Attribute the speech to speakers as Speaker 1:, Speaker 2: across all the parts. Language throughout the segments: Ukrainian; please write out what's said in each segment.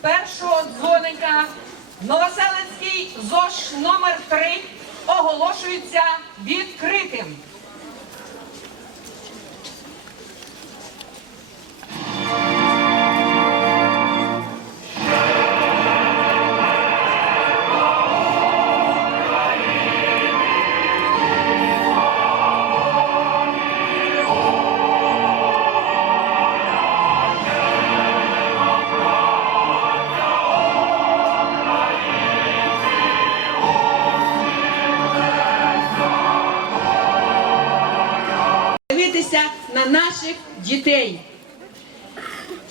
Speaker 1: першого дзвоника Новоселицький ЗОШ номер 3 оголошується відкритим. На наших дітей.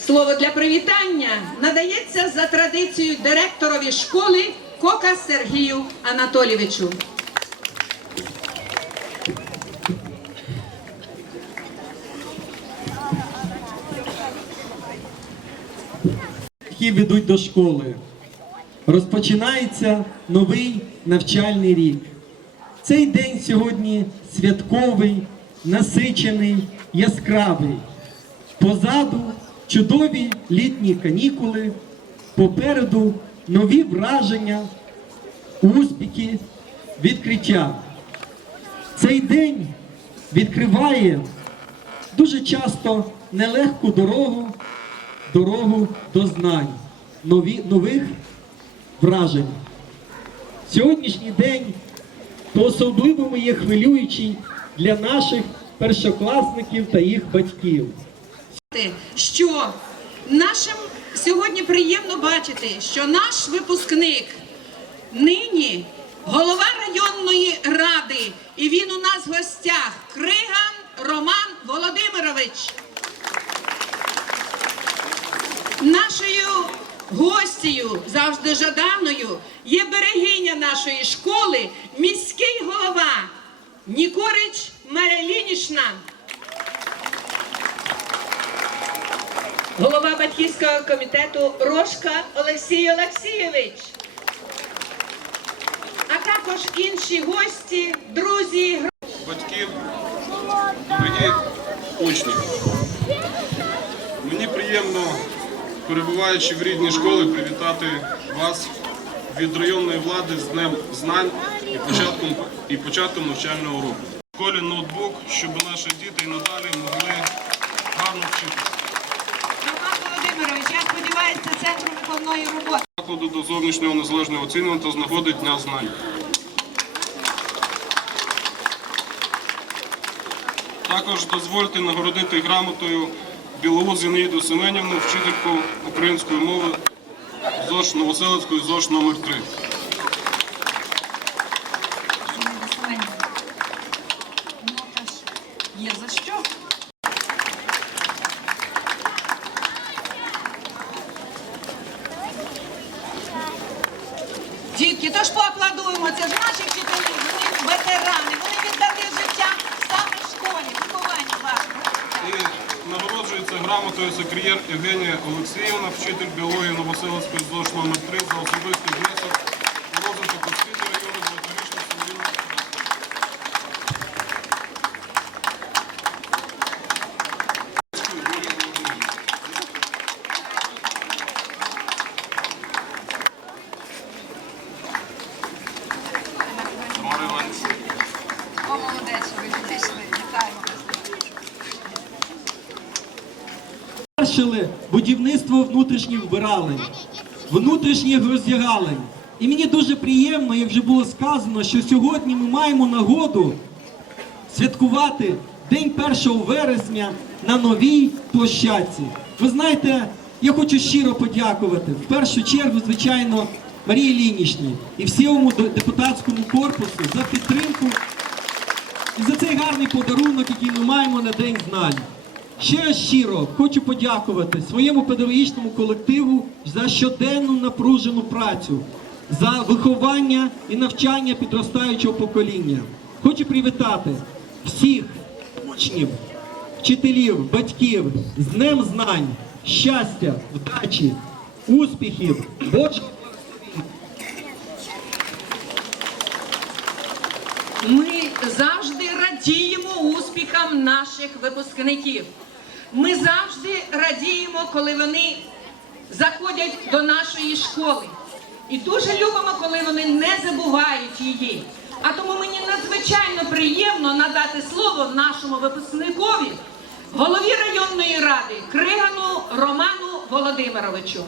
Speaker 1: Слово для привітання надається за традицією директорові школи Кока Сергію Анатолійовичу.
Speaker 2: ведуть до школи. Розпочинається новий навчальний рік. Цей день сьогодні святковий, насичений, яскравий. Позаду чудові літні канікули, попереду нові враження, успіхи, відкриття. Цей день відкриває дуже часто нелегку дорогу, дорогу до знань, нові, нових вражень. Сьогоднішній день по-особливому є хвилюючий для наших першокласників та їх батьків.
Speaker 1: що нашим сьогодні приємно бачити, що наш випускник нині голова районної ради, і він у нас в гостях Криган Роман Володимирович. Нашою гостею, завжди жаданою, є берегиня нашої школи, міський голова Нікорич Марелінішна. Голова батьківського комітету Рожка Олексій Олексійович. А також інші гості, друзі,
Speaker 3: батьків, дорогі учні. Мені приємно, перебуваючи в рідній школі, привітати вас від районної влади з Днем знань і початком, і початком навчального року. В школі ноутбук, щоб наші діти і надалі могли гарно вчитися.
Speaker 1: Роман Володимирович, я сподіваюся, це центр виховної роботи.
Speaker 3: Закладу до зовнішнього незалежного оцінювання та з нагоди Дня знань. Також дозвольте нагородити грамотою Білову Зінаїду Семенівну, вчительку української мови ЗОШ Новоселицької ЗОШ номер 3
Speaker 1: Є за що? Дітки, то ж поаплодуємо, це ж наші вчителі, ветерани, вони віддали життя саме в школі, вихованню вашому.
Speaker 3: І нагороджується грамотою секретар Євгенія Олексіївна, вчитель біології Новоселицької ЗОШ номер 3 за особистий внесок у розвиток освіти району. Тамара Іванівна.
Speaker 1: О, молодець, ви підійшли, вітаємо вас.
Speaker 2: Завершили будівництво внутрішніх вбиралень, внутрішніх роздягалень. І мені дуже приємно, як вже було сказано, що сьогодні ми маємо нагоду святкувати День 1 вересня на новій площадці. Ви знаєте, я хочу щиро подякувати в першу чергу, звичайно, Марії Лінішній і всьому депутатському корпусу за підтримку і за цей гарний подарунок, який ми маємо на День знань. Ще раз щиро хочу подякувати своєму педагогічному колективу за щоденну напружену працю, за виховання і навчання підростаючого покоління. Хочу привітати всіх учнів, вчителів, батьків з Днем знань, щастя, вдачі, успіхів, Божого
Speaker 1: Ми завжди радіємо успіхам наших випускників. Ми завжди радіємо, коли вони заходять до нашої школи. І дуже любимо, коли вони не забувають її. А тому мені надзвичайно приємно надати слово нашому випускникові, голові районної ради Кригану Роману Володимировичу.